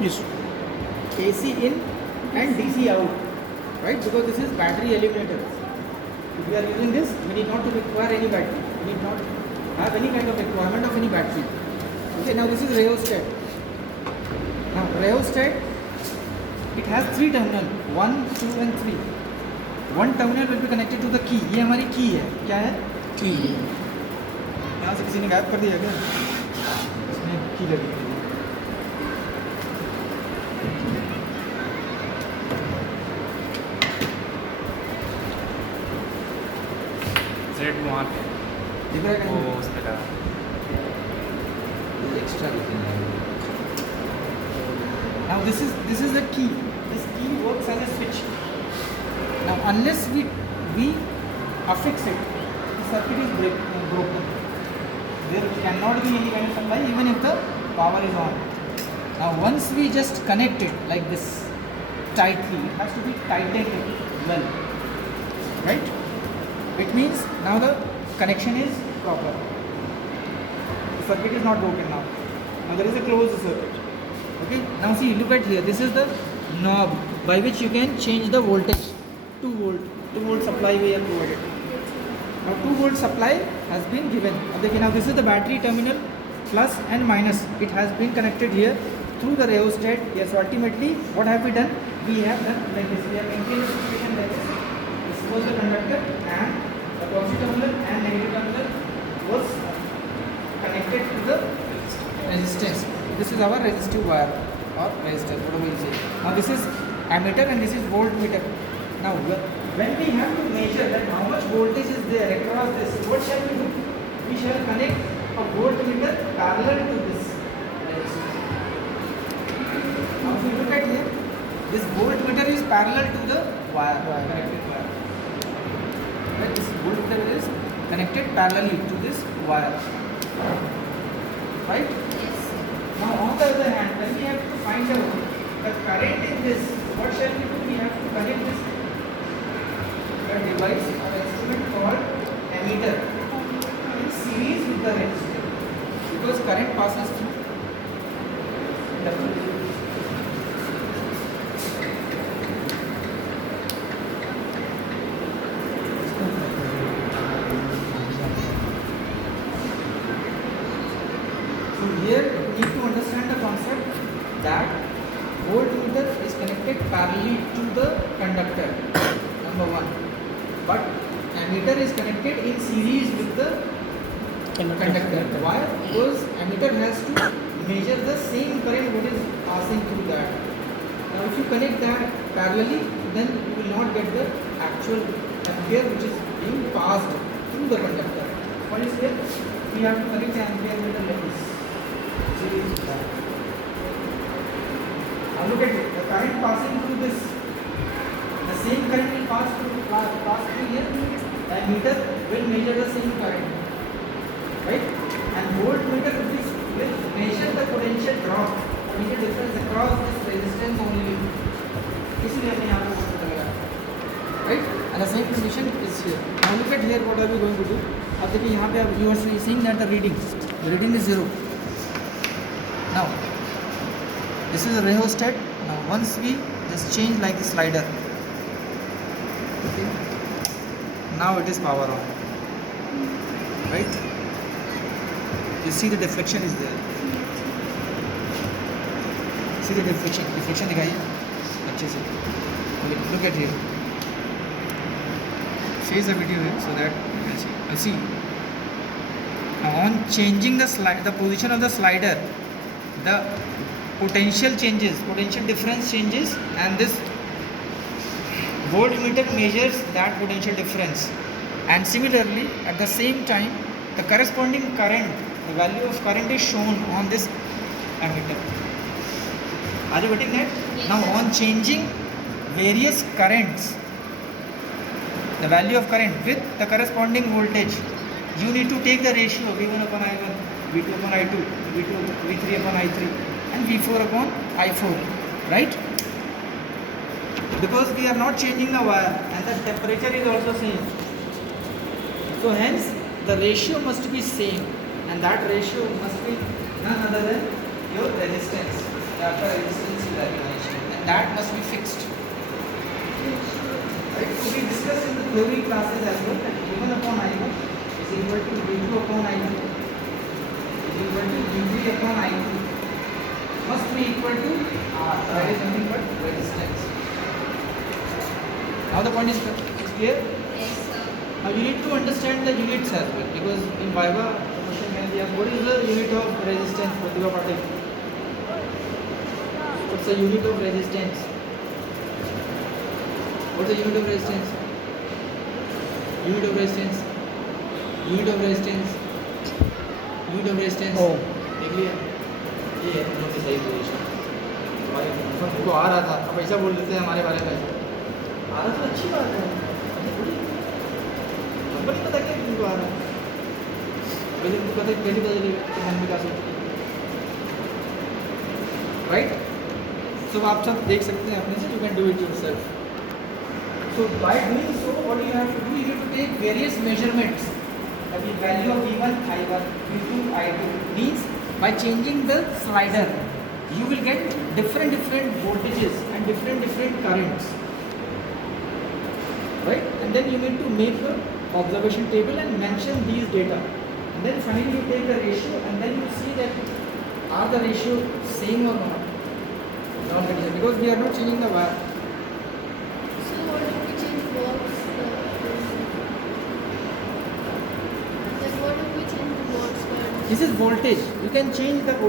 Yes. AC in and DC out, right? Because this is battery eliminator. If we are using this, we need not to require any battery. We need not have any kind of requirement of any battery. Okay, now this is rheostat. Now rheostat, it has 3 terminal, 1, 2 and 3. One terminal will be connected to the key. ये हमारी key है. क्या है? ठीक है. यहाँ से किसी ने गायब कर दिया क्या? इसमें key लगी हुई है. Z वहाँ पे दिख रहा है वो क्या? उस पे लगा. Extra Now this is the key. This key works as a switch. Now unless we affix it, the circuit is broken. There cannot be any kind of supply even if the power is on. Now once we just connect it like this tightly, it has to be tightened well, right? It means now the connection is proper. The circuit is not broken now. Now there is a closed circuit. Okay. Now see, look at here. This is the knob by which you can change the voltage. 2 volt supply we have provided. Now 2 volt supply has been given. Now this is the battery terminal, plus and minus. It has been connected here through the rheostat. Yes. So ultimately, what have we done? We have done like this. We have maintained the situation like this. This was the conductor and the positive terminal and negative terminal was connected to the resistance. This is our resistive wire or resistor, whatever you say. Now this is ammeter and this is voltmeter. Now when we have to measure that how much voltage is there across this, what shall we do? We shall connect a voltmeter parallel to this resistor. Now if you look at here, this voltmeter is parallel to the wire, connected wire. Right? This voltmeter is connected parallelly to this wire. Right? Now on the other hand, when we have to find out the current in this, what shall we do? We have to connect this device or instrument called ammeter in series with the resistor, because current passes through the So here you need to understand the concept that voltmeter is connected parallelly to the conductor, number 1. But ammeter is connected in series with the conductor. Why? Because ammeter has to measure the same current what is passing through that. Now if you connect that parallelly, then you will not get the actual ampere which is being passed through the conductor. What is here? We have to connect the ampere meter like this. Now look at it. The current passing through this, the same current will pass through here. The ammeter will measure the same current, right? And voltmeter will measure the potential drop, potential difference across this resistance only. इसलिए हमने यहाँ पे voltmeter लगाया, right? And the same condition is here. Now look at here. What are we going to do? अब देखिए यहाँ पे you are seeing that the reading is 0. Now this is a rheostat. Now once we just change like the slider, okay, now it is power on, right? You see the deflection is there. See the deflection दिखाइए अच्छे से. Okay, look at here. Face the video here so that you can see. You see. Now on changing the position of the slider, the potential difference changes, and this voltmeter measures that potential difference. And similarly, at the same time, the corresponding current, the value of current is shown on this ammeter. Are you getting that? Now on changing various currents, the value of current with the corresponding voltage, you need to take the ratio V1 upon I1, V2 upon I2, V3 upon I3 and V4 upon I4, right? Because we are not changing the wire and the temperature is also same. So hence the ratio must be same, and that ratio must be none other than your resistance. That resistance that must be fixed. Right? So we discussed in the theory classes as well that V1 upon I1 is equal to V2 upon I1 is equal to V3 upon I2 must be equal to R. That is nothing but resistance. Now the point is clear. Yes, sir. Now you need to understand the units as well, because in Viva the question can be asked, what is the unit of resistance, Pratibha Patil? What's the unit of resistance? What's the unit of resistance? Unit of resistance. Unit of resistance. Unit of resistance. Oh. देख लिया? ये है note सही position. भाई हमको आ रहा था, अब ऐसा बोल देते हैं हमारे बारे में. आ रहा तो अच्छी बात है. नंबर नहीं पता क्या तुमको आ रहा है. पहले तुमको पता कैसे पता चलेगा कि मन में क्या सोच रही है. राइट? So आप सब देख सकते हैं अपने से. You can do it yourself. So by doing so, what you have to do, you have to take various measurements. The value of V1, I1, V2, I2 means by changing the slider, you will get different voltages and different currents. Right? And then you need to make the observation table and mention these data. And then finally you take the ratio and then you see that are the ratio same or not. Because we are not changing the wire. So what if we change volts? Then what if we change the volts current? This is voltage. You can change the voltage.